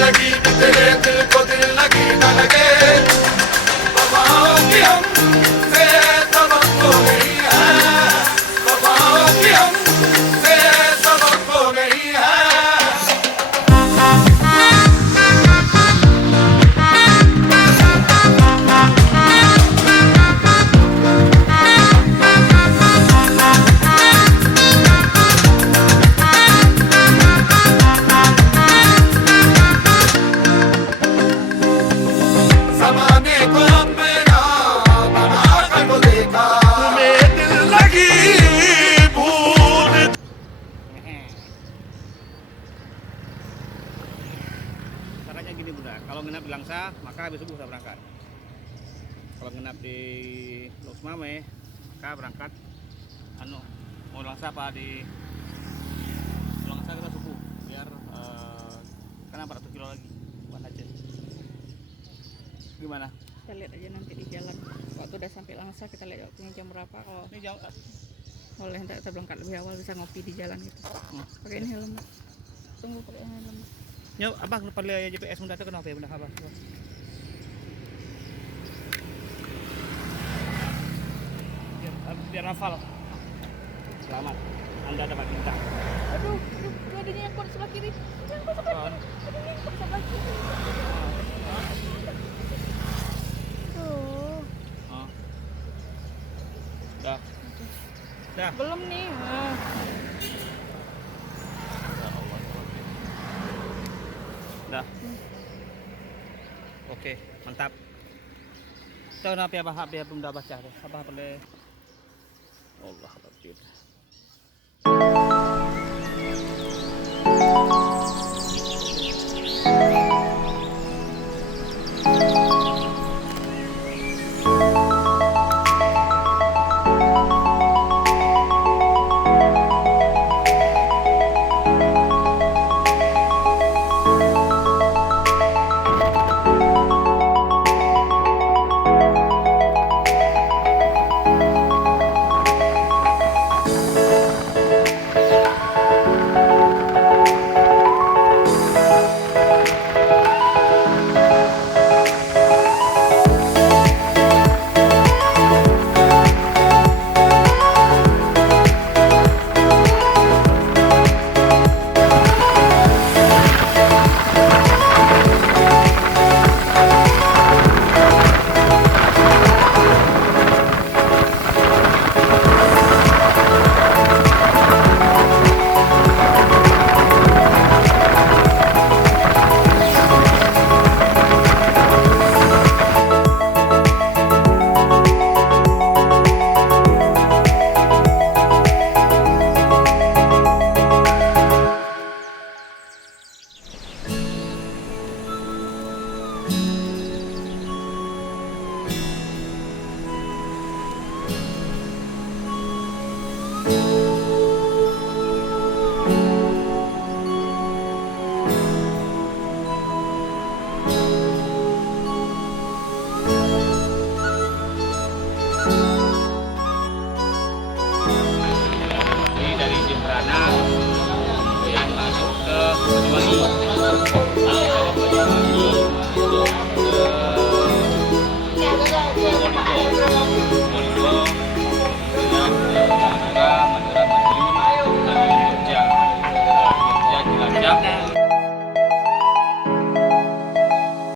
लगी भी तेरे दिल को दिल लगी न लगे वफाओं की हमसे सबक खो गई है वफाओं की हमसे सबक खो गई है Caranya gini Bunda, kalau nginap di Langsa maka habis subuh saya berangkat. Kalau nginap di Mame maka berangkat mau Langsa apa di Langsa kita subuh biar karena 400 kilo lagi Banda Aceh. Gimana? Kita lihat aja nanti di jalan. Waktu udah sampai Langsa kita lihat waktunya jam berapa. Kalau Ini jauh kan? boleh ntar kita berangkat lebih awal bisa ngopi di jalan gitu. Pakai ini helm. Tunggu pakai helm. Ya, abang lupa lihat GPS Bunda itu kenapa ya Bunda? Apa? Biar Rafael. Selamat. Anda dapat bintang. Aduh, adanya yang kuat sebelah kiri. Yang kuat sebelah kiri. Adanya yang kuat sebelah kiri. Tuh. Dah. Dah. Belum nih. Dah. Oke, mantap. Tahu napi apa belum dah baca deh. Apa boleh? Allah Akbar.